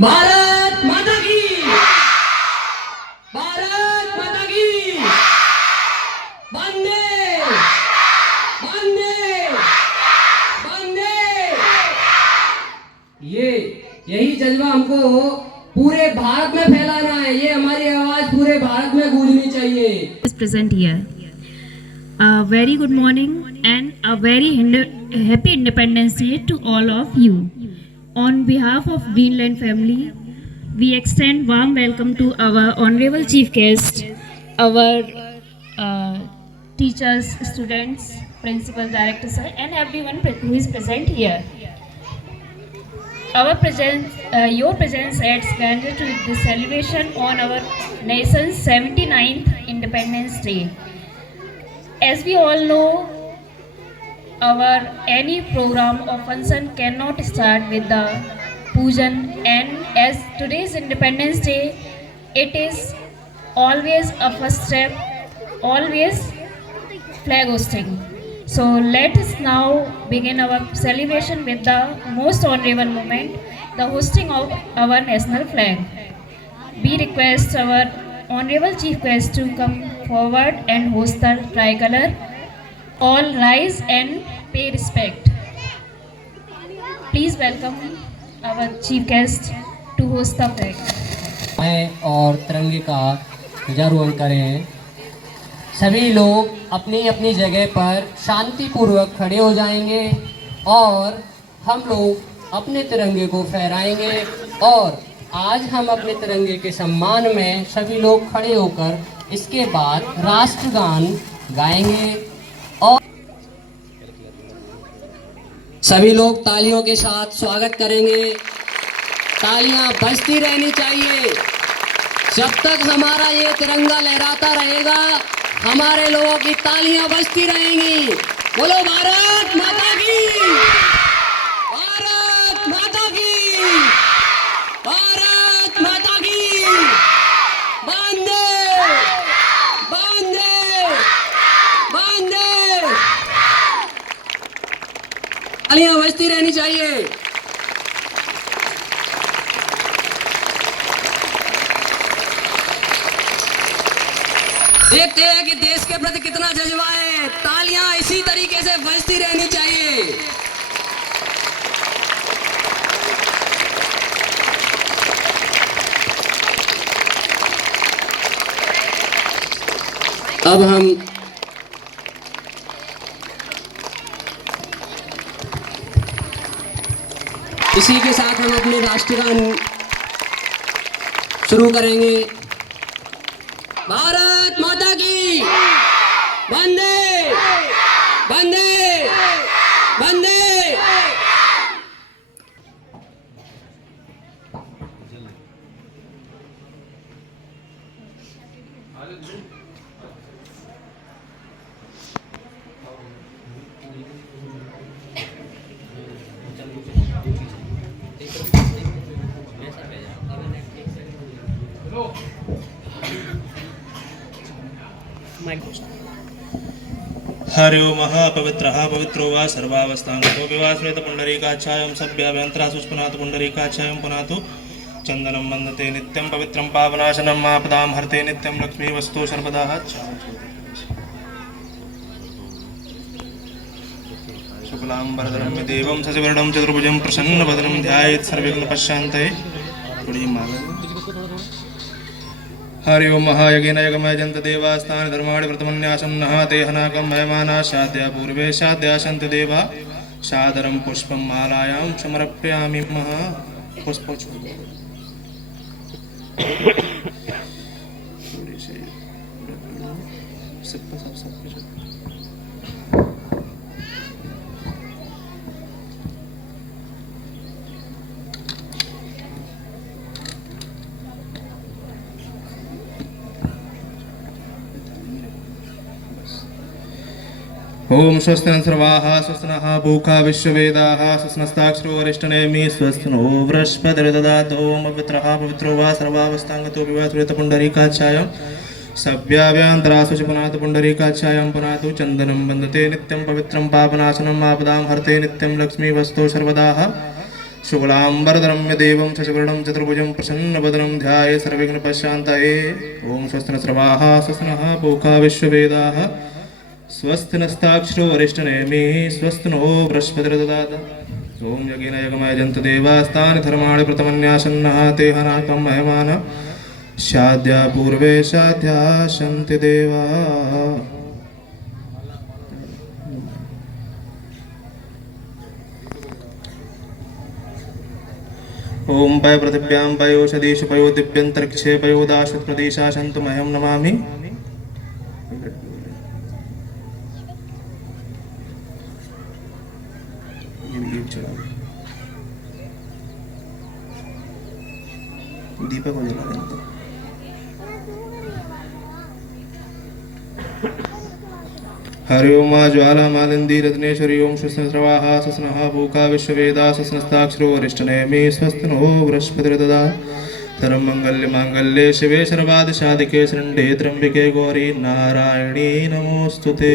भारत माता की, भारत माता की, वंदे वंदे वंदे। यही जज्बा हमको पूरे भारत में फैलाना है। ये हमारी आवाज पूरे भारत में गूंजनी चाहिए। Is present here. A very good morning and a very happy Independence Day to all of you. On behalf of Greenland family, we extend warm welcome to our honorable chief guest, our teachers, students, principal, director sir, and everyone who is present here. Our presence, your presence adds grandeur to the celebration on our nation's 79th Independence Day. As we all know, our any program or function cannot start with the pujan, and as today's Independence Day, it is always a first step, always flag hosting. So let us now begin our celebration with the most honorable moment, the hosting of our national flag. We request our honorable chief guest to come forward and host the tricolor. All rise and pay respect. Please welcome our chief guest to host the flag. और तिरंगे का ध्वजारोहण करें। सभी लोग अपनी अपनी जगह पर शांतिपूर्वक खड़े हो जाएंगे और हम लोग अपने तिरंगे को फहराएंगे। और आज हम अपने तिरंगे के सम्मान में सभी लोग खड़े होकर इसके बाद राष्ट्रगान गाएंगे और सभी लोग तालियों के साथ स्वागत करेंगे। तालियां बजती रहनी चाहिए। जब तक हमारा ये तिरंगा लहराता रहेगा, हमारे लोगों की तालियां बजती रहेंगी। बोलो भारत माता की, भारत माता की, भारत माता की, वंदे वंदे वंदे। तालियां बजती रहनी चाहिए। देखते हैं कि देश के प्रति कितना जज्बा है। तालियां इसी तरीके से बजती रहनी चाहिए। अब हम इसी के साथ हम अपने राष्ट्रगान शुरू करेंगे। भारत माता की, वंदे वंदे वंदे। हरि ओम महापवित्रः पवित्रो वा सर्वावस्थांगतो विवास्वेत पुंडरीकाच्छायं सभ्याभ्यन्तरा सुष्पुनाथ पुंडरीकाच्छायं पुनातु चंदनं वन्दते नित्यं पवित्रं पावनाशनं मापदां हरते नित्यं लक्ष्मी वस्तु सर्वदा। शुक्लां वरदं देवं शशिवर्णं चतुर्भुजं प्रसन्नवदनं ध्यायेत् सर्वविघ्नोपशान्तये। हरि ओम महायज्ञेन यज्ञमयजन्त देवास्तानि धर्माणि व्रतमन्यासं नः देहनाकं मयमाना शाद्या पूर्वे शाद्या सन्ति देवा। सादरं पुष्पं मालायां समर्पयामि महा पुष्प। ओम स्वस्तिन सर्वाः स्वस्तिनः भूखा विश्ववेदाः स्वस्नस्ताक्षरो वरिष्ठनेमि स्वस्तिनो बृहस्पतिर्दधातु। ओम पवित्रः पवित्रो वा सर्वावस्थांगतो विवासुरेत पुंडरीकाच्छायं सभ्याभ्यन्तरासु पुनातु पुंडरीकाच्छायं पुनातु चन्दनं वन्दते नित्यं पवित्रं पापनाशनं आपदां हरते नित्यं लक्ष्मी वस्तु सर्वदा। शुक्लांबरधरं देवं शशिवर्णं चतुर्भुजं प्रसन्नवदनं ध्याये सर्वविघ्नोपशान्तये। ओम स्वस्ति न सर्वाः स्वस्ति नः पूषा विश्ववेदाः स्वस्ति नस्ताक्षरो अरिष्टनेमिः स्वस्ति नो बृहस्पतिर्दधातु। ओम यज्ञेन यज्ञमयजन्तु देवास्तानि धर्माणि प्रथमन्यासन्नः ते हनाकं मह्यमान शाद्या पूर्वे शाद्या सन्ति देवाः। ओम पय पृथिव्यां पयोषधीषु पयो दिव्यन्तरिक्षे पयोदाश्वत् प्रदेशा सन्तु मह्यं नमामि। दीपक को जला देना तो। हरि ओम ज्वाला मालिंदी रत्नेश्वरी ओम स्वस्नस्रवाः स्वस्नः पूषा विश्ववेदा स्वस्नस्ताक्षरो अरिष्टनेमि स्वस्ति नो बृहस्पतिर्दधातु। सर्वमंगल्य मांगल्ये शिवे सर्वादिसाधिके शरण्ये त्र्यंबिके गौरी नारायणी नमोस्तुते।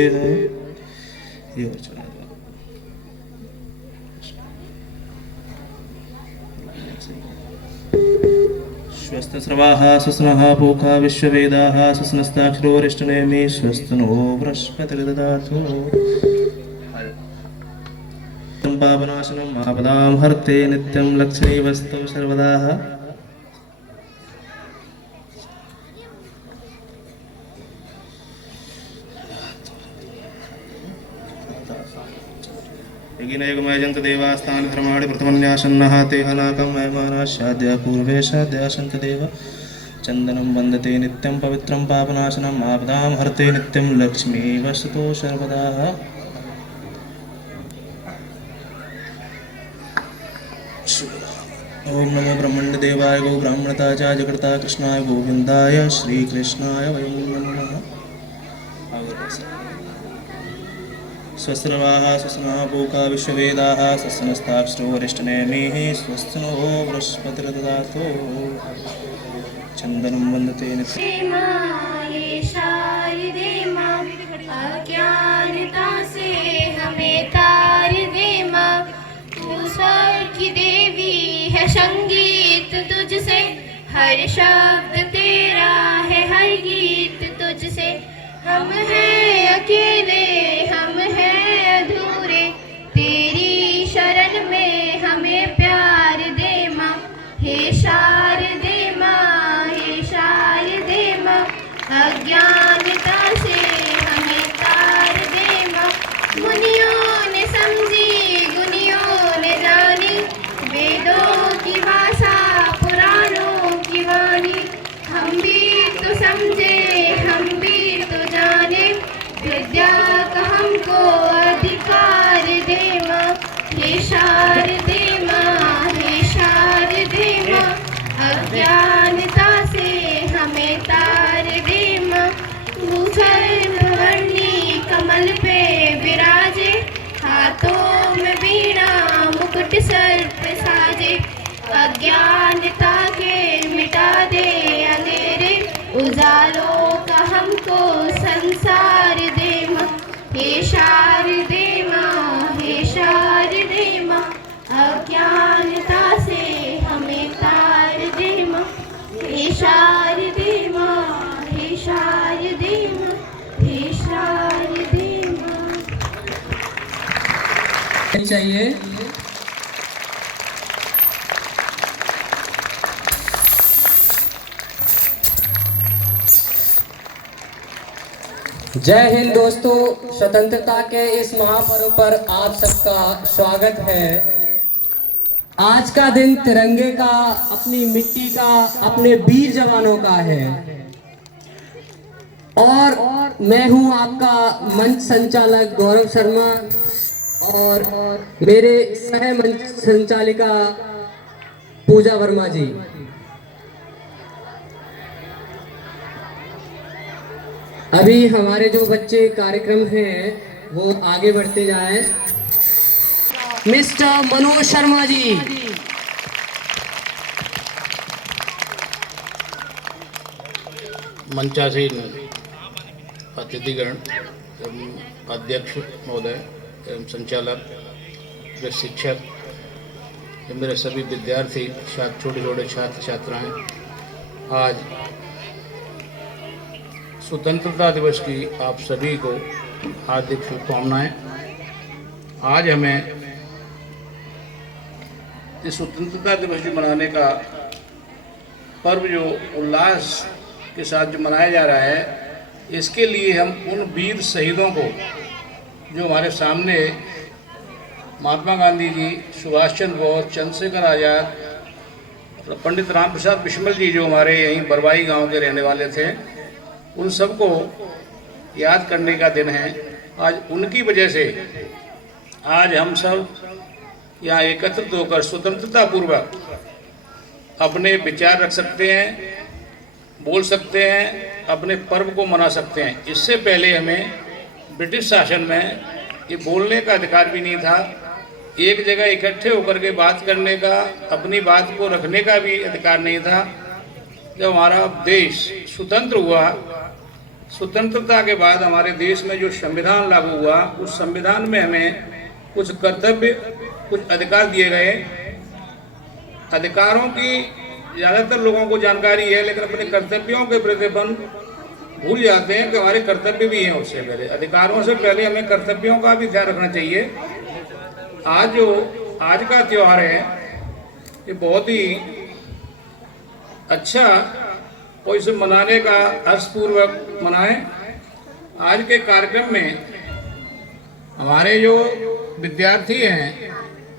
स्वस्तिस्रवाः स्वस्नः पूषा विश्ववेदाः स्वस्नस्ताक्षरो अरिष्टनेमि स्वस्ति नो बृहस्पतिर्दधातु। पापनाशनं आपदां हर्ते नित्यं लक्ष्मीवस्तु सर्वदा। यज्ञेनैकमयजन्तु देवास्तानि धर्माणि प्रथमन्यासन्नः ते हनाकं मह्यमाना शाद्या पूर्वे शाद्या सन्ति देव। चन्दनं वन्दते नित्यं पवित्रं पापनाशनम् आपदां हर्ते नित्यं लक्ष्मी वसतो सर्वदा। ओम नमो ब्रह्मण्यदेवाय गो ब्राह्मणताचार्य जगर्ता कृष्णाय गोविन्दाय श्रीकृष्णाय वयं नमः। स्वस्तिर्वाः स्वस्नः पूषा विश्ववेदाः स्वस्नस्ताक्षरो अरिष्टनेमिः स्वस्ति नो बृहस्पतिर्दधातु। चन्दनं वन्दते नित्यम्। अज्ञानता से हमें तार दे माँ, तू स्वर की देवी है संगीत तुझसे, हर शब्द तेरा है हर गीत तुझसे। हम हैं अकेले हम हैं अधूरे, तेरी शरण में हमें प्यार दे माँ। हे शारदे माँ हे शारदे माँ, अज्ञानता से हमें तार दे माँ। मुनियों ने समझी गुनियों ने जानी, वेदों की भाषा पुराणों की वाणी। हम भी तो समझे हम भी तो जाने, विद्या का हमको अधिकार दे माँ। हे शारदे माँ हे शारदे माँ, अज्ञानता से हमें तार दे माँ। भूषणवर्णी कमल पे विराजे, हाथों में वीणा मुकुट सर पे साजे। अज्ञानता के मिटा दे अंधेरे, उजालों का हमको संसार दे माँ। हे शारदे माँ हे शारदे माँ, अज्ञानता से हमें तार दे माँ। हे शारदे माँ हे शारदे माँ हे शारदे माँ। चाहिए जय हिंद दोस्तों। स्वतंत्रता के इस महापर्व पर आप सबका स्वागत है। आज का दिन तिरंगे का, अपनी मिट्टी का, अपने वीर जवानों का है। और मैं हूं आपका मंच संचालक गौरव शर्मा और मेरे सह मंच संचालिका पूजा वर्मा जी। अभी हमारे जो बच्चे कार्यक्रम हैं वो आगे बढ़ते जाएं। मिस्टर मनोज शर्मा जी। मंचासीन अतिथिगण एवं अध्यक्ष महोदय एवं संचालक, शिक्षक ये मेरे सभी विद्यार्थी छोटे छोटे छात्र छात्राएं, आज स्वतंत्रता दिवस की आप सभी को हार्दिक शुभकामनाएं। आज हमें इस स्वतंत्रता दिवस जो मनाने का पर्व जो उल्लास के साथ जो मनाया जा रहा है, इसके लिए हम उन वीर शहीदों को जो हमारे सामने महात्मा गांधी जी, सुभाष चंद्र बोस, चंद्रशेखर आज़ाद, पंडित राम प्रसाद बिस्मिल जी जो हमारे यहीं बरवाई गांव के रहने वाले थे, उन सबको याद करने का दिन है। आज उनकी वजह से आज हम सब यहाँ एकत्रित होकर स्वतंत्रता पूर्वक अपने विचार रख सकते हैं, बोल सकते हैं, अपने पर्व को मना सकते हैं। इससे पहले हमें ब्रिटिश शासन में ये बोलने का अधिकार भी नहीं था, एक जगह इकट्ठे होकर के बात करने का, अपनी बात को रखने का भी अधिकार नहीं था। जब हमारा देश स्वतंत्र हुआ, स्वतंत्रता के बाद हमारे देश में जो संविधान लागू हुआ, उस संविधान में हमें कुछ कर्तव्य, कुछ अधिकार दिए गए। अधिकारों की ज़्यादातर लोगों को जानकारी है, लेकिन अपने कर्तव्यों के प्रति अपन भूल जाते हैं कि हमारे कर्तव्य भी हैं। उससे पहले, अधिकारों से पहले हमें कर्तव्यों का भी ध्यान रखना चाहिए। आज का त्यौहार है, ये बहुत ही अच्छा और इसे मनाने का हर्षपूर्वक मनाएं। आज के कार्यक्रम में हमारे जो विद्यार्थी हैं,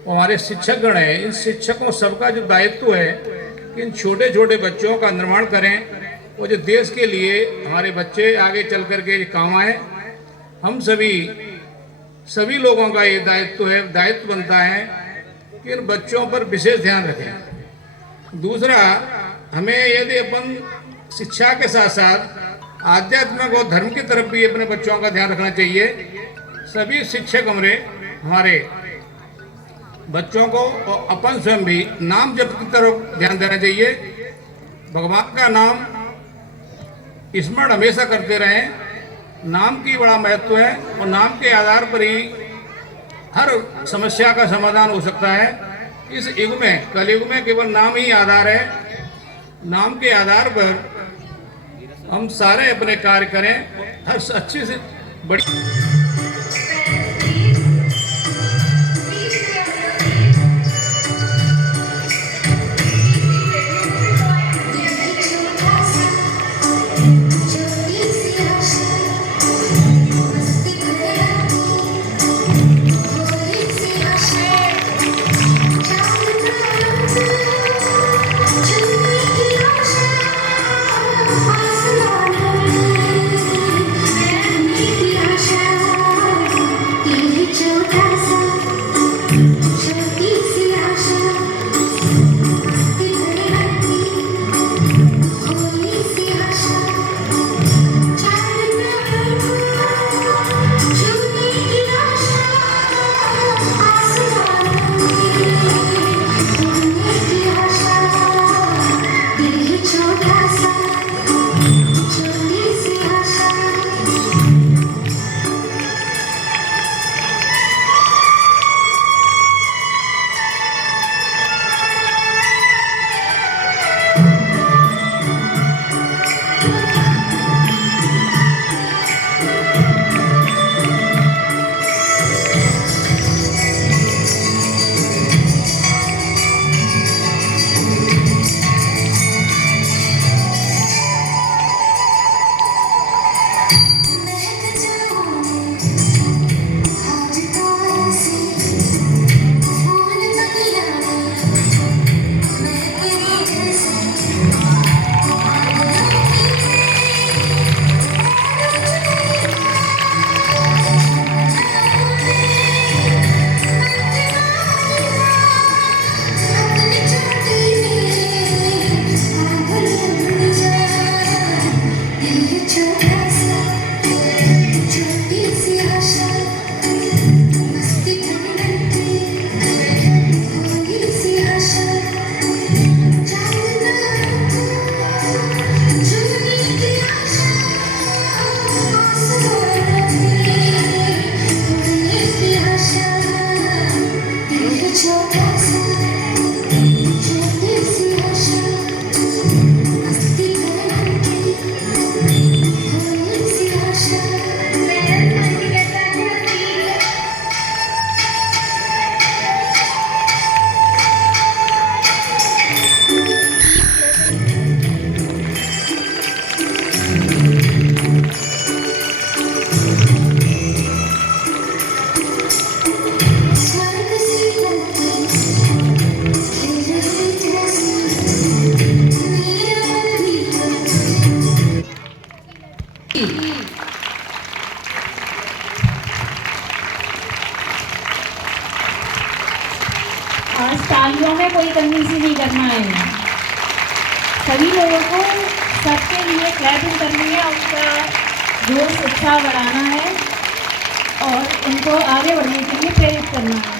वो हमारे शिक्षकगण हैं। इन शिक्षकों सबका जो दायित्व है कि इन छोटे छोटे बच्चों का निर्माण करें और जो देश के लिए हमारे बच्चे आगे चल कर के काम आए। हम सभी लोगों का ये दायित्व बनता है कि इन बच्चों पर विशेष ध्यान रखें। दूसरा, हमें यदि अपन शिक्षा के साथ साथ आध्यात्मिक और धर्म की तरफ भी अपने बच्चों का ध्यान रखना चाहिए। सभी शिक्षक हमारे बच्चों को और अपन स्वयं भी नाम जप की तरफ ध्यान देना चाहिए। भगवान का नाम स्मरण हमेशा करते रहें। नाम की बड़ा महत्व है और नाम के आधार पर ही हर समस्या का समाधान हो सकता है। इस युग में, कलयुग में केवल नाम ही आधार है। नाम के आधार पर हम सारे अपने कार्य करें। हर अच्छी से बड़ी आसमान में मेरी आशा बनाएंगे। सभी लोगों को सबके लिए क्लैपिंग करनी है, उनका जोश उत्साह बढ़ाना है और उनको आगे बढ़ने के लिए प्रेरित करना है।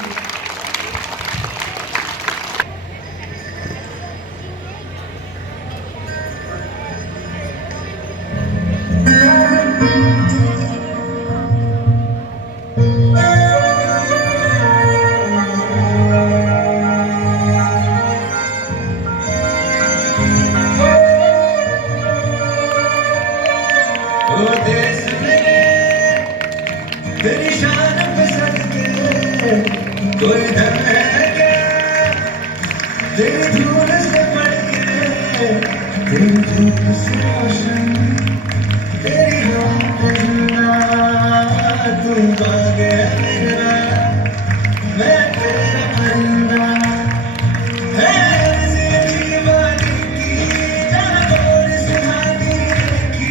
तेरी शान पे सदके कोई धन है क्या, तेरी धूल से बढ़ के, तेरी धूप से रोशन, तेरी राह पे जिंदा तू भागे मेरा, मैं तेरा परिंदा है जीवानी की जहाँ कोई सुहानी की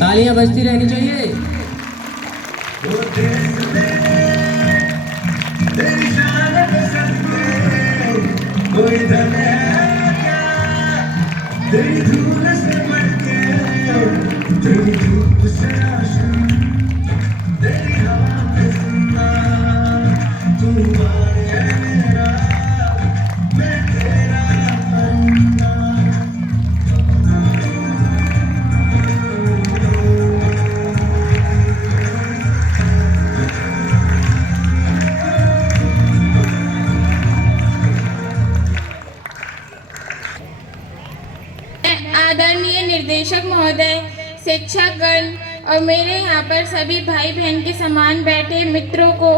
तालियां बजती रहनी चाहिए। तेरी शान पे सदके कोई धन है क्या, तेरी धूल से बढ़ के, तेरी धूप से रोशन, तेरी हवा पे जिंदा तू भागे मेरा, मैं तेरा परिंदा। आदरणीय निर्देशक महोदय, शिक्षकगण और मेरे यहाँ पर सभी भाई बहन के समान बैठे मित्रों को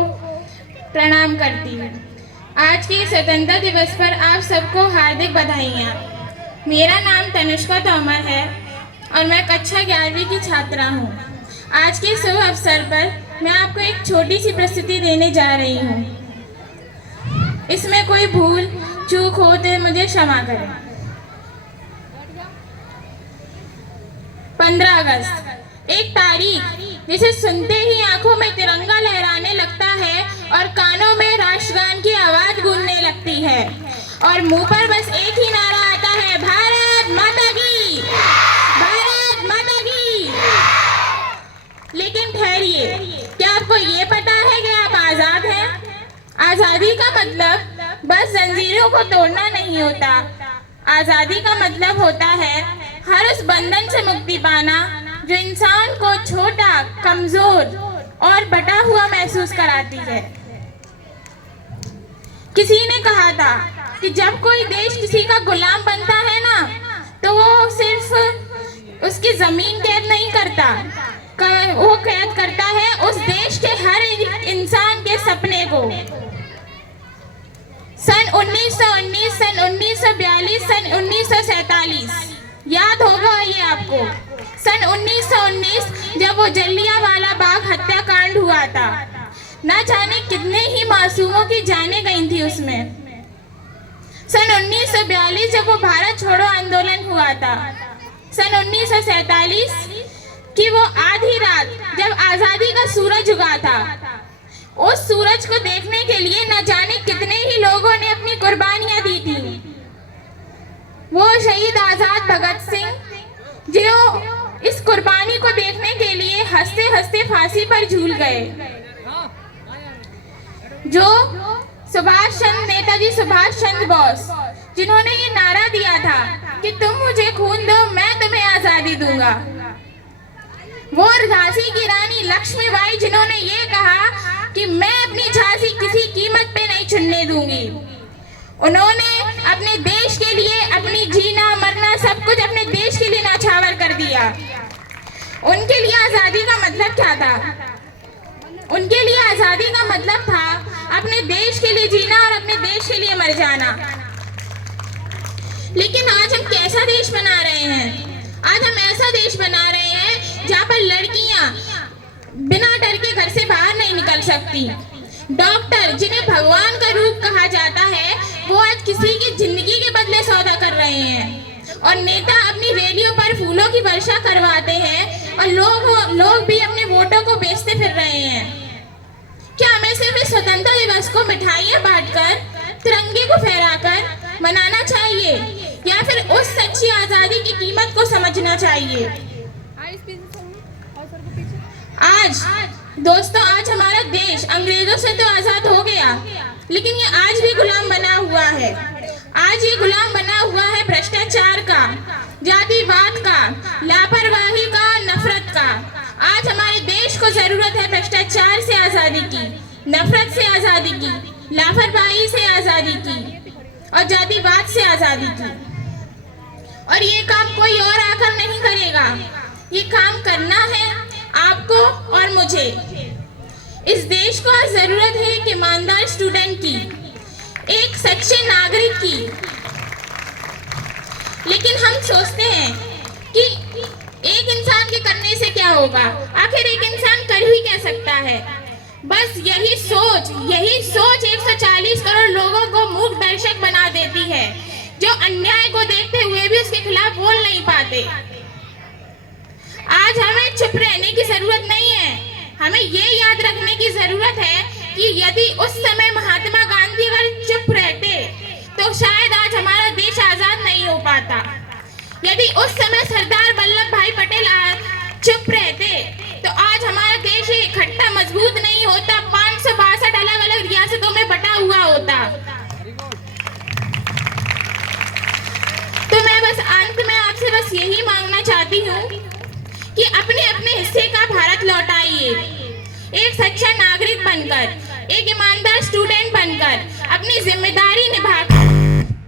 प्रणाम करती हूँ। आज के स्वतंत्रता दिवस पर आप सबको हार्दिक बधाइयाँ। मेरा नाम तनुष्का तोमर है और मैं कक्षा 11वीं की छात्रा हूँ। आज के शुभ अवसर पर मैं आपको एक छोटी सी प्रस्तुति देने जा रही हूँ। इसमें कोई भूल चूक हो तो मुझे क्षमा करें। 15 अगस्त एक तारीख जिसे सुनते ही आंखों में तिरंगा लहराने लगता है और कानों में राष्ट्रगान की आवाज गूंजने लगती है और मुंह पर बस एक ही नारा आता है, भारत माता की, भारत माता की। लेकिन ठहरिए, क्या आपको ये पता है कि आप आजाद हैं? आजादी का मतलब बस जंजीरों को तोड़ना नहीं होता। आजादी का मतलब होता है हर उस बंधन से मुक्ति पाना जो इंसान को छोटा, कमजोर और बटा हुआ महसूस कराती है। किसी ने कहा था कि जब कोई देश किसी का गुलाम बनता है ना, तो वो सिर्फ उसकी जमीन कैद नहीं करता, वो कैद करता है उस देश के हर इंसान के सपने को। सन 1919, सन 1942, सन 1947 याद होगा ये आपको। सन 1919 जब वो जलियांवाला बाग हत्याकांड हुआ था, ना जाने कितने ही मासूमों की जानें गई थी उसमें। सन 1942 जब वो भारत छोड़ो आंदोलन हुआ था। सन 1947 की वो आधी रात जब आजादी का सूरज उगा था, उस सूरज को देखने के लिए न जाने कितने ही लोगों ने अपनी कुर्बानियां दी थी। वो शहीद आजाद भगत सिंह जो इस कुर्बानी को देखने के लिए हंसते हंसते फांसी पर झूल गए, जो नेताजी सुभाष चंद्र बोस जिन्होंने ये नारा दिया था कि तुम मुझे खून दो मैं तुम्हें आजादी दूंगा। वो झांसी की रानी लक्ष्मीबाई जिन्होंने ये कहा कि मैं अपनी झांसी किसी कीमत पे नहीं छुड़ने दूंगी। उन्होंने अपने देश के लिए अपनी जीना मरना सब कुछ अपने देश के लिए न्यौछावर कर दिया। उनके लिए आजादी का मतलब क्या था? उनके लिए आजादी का मतलब था अपने देश के लिए जीना और अपने देश के लिए मर जाना। लेकिन आज हम कैसा देश बना रहे हैं? आज हम ऐसा देश बना रहे हैं जहाँ पर लड़कियां बिना डर के घर से बाहर नहीं निकल सकती। डॉक्टर जिन्हें भगवान का रूप कहा जाता है, वो आज किसी की जिंदगी के बदले सौदा कर रहे हैं। और नेता अपनी रैलियों पर फूलों की वर्षा करवाते हैं और लोग भी अपने वोटों को बेचते फिर रहे हैं। क्या हमें सिर्फ इस स्वतंत्रता दिवस को मिठाइयाँ बांटकर, तिरंगे को फहराकर मनाना चाहिए या फिर उस सच्ची आजादी की कीमत को समझना चाहिए? आज दोस्तों, आज हमारा देश अंग्रेजों से तो आजाद हो गया, लेकिन ये आज भी गुलाम बना हुआ है। आज ये गुलाम बना हुआ है भ्रष्टाचार का, जातिवाद का, लापरवाही का, नफरत का। आज हमारे देश को जरूरत है भ्रष्टाचार से आजादी की, नफरत से आजादी की, लापरवाही से आजादी की और जातिवाद से आजादी की। और ये काम कोई और आकर नहीं करेगा, ये काम करना है आपको और मुझे। इस देश को आज जरूरत है एक ईमानदार स्टूडेंट की, एक सच्चे नागरिक की। लेकिन हम सोचते हैं कि एक इंसान के करने से क्या होगा? आखिर एक इंसान कर ही क्या सकता है? बस यही सोच 140 करोड़ लोगों को मूक दर्शक बना देती है, जो अन्याय को देखते हुए भी उसके खिलाफ बोल नहीं पाते। आज हमें चुप रहने की जरूरत नहीं है, हमें ये याद रखने की जरूरत है कि यदि उस समय महात्मा गांधी अगर चुप रहते तो शायद आज हमारा देश आजाद नहीं हो पाता। यदि उस समय सरदार वल्लभ भाई पटेल चुप रहते तो आज हमारा देश इकट्ठा मजबूत नहीं होता, 562 अलग अलग रियासतों में बटा हुआ होता। तो मैं बस अंत में आपसे बस यही मांगना चाहती हूँ कि अपने अपने हिस्से का भारत लौटाइए। एक सच्चा नागरिक बनकर, एक ईमानदार स्टूडेंट बनकर अपनी जिम्मेदारी निभाकर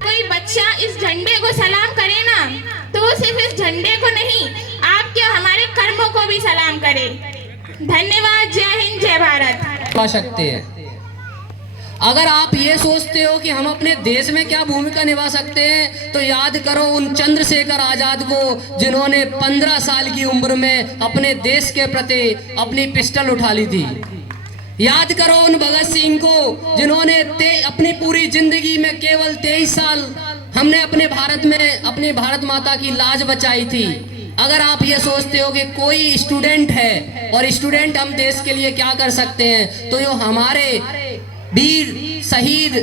कोई बच्चा इस झंडे को सलाम करे ना, तो वो सिर्फ इस झंडे को नहीं, आपके हमारे कर्मों को भी सलाम करे। धन्यवाद। जय हिंद, जय भारत। पा सकते हैं। अगर आप ये सोचते हो कि हम अपने देश में क्या भूमिका निभा सकते हैं, तो याद करो उन चंद्रशेखर आजाद को जिन्होंने 15 साल की उम्र में अपने देश के प्रति अपनी पिस्टल उठा ली थी। याद करो उन भगत सिंह को जिन्होंने अपनी पूरी जिंदगी में केवल 23 साल हमने अपने भारत में अपनी भारत माता की लाज बचाई थी। अगर आप ये सोचते हो कि कोई स्टूडेंट है और स्टूडेंट हम देश के लिए क्या कर सकते हैं, तो यो हमारे वीर शहीद,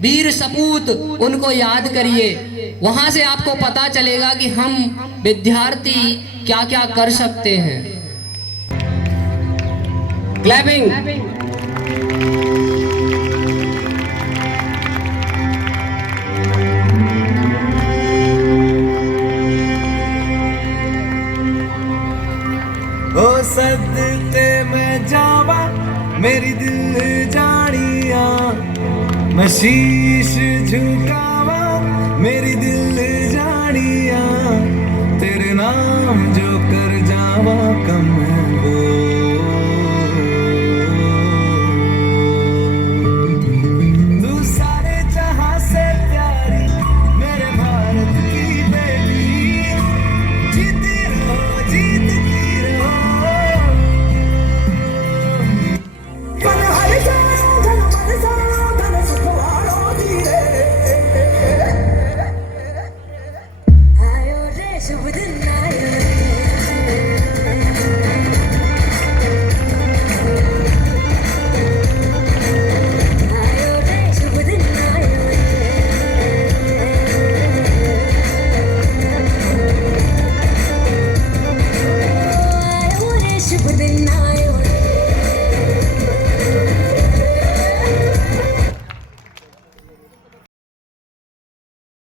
वीर सपूत, उनको याद करिए। वहां से आपको पता चलेगा कि हम विद्यार्थी क्या क्या कर सकते हैं। क्लैपिंग। ओ सदके में जावा मेरी दिल जानिया, मैं शीश झुकावा मेरी दिल जानिया, तेरे नाम जो कर जावा कम है।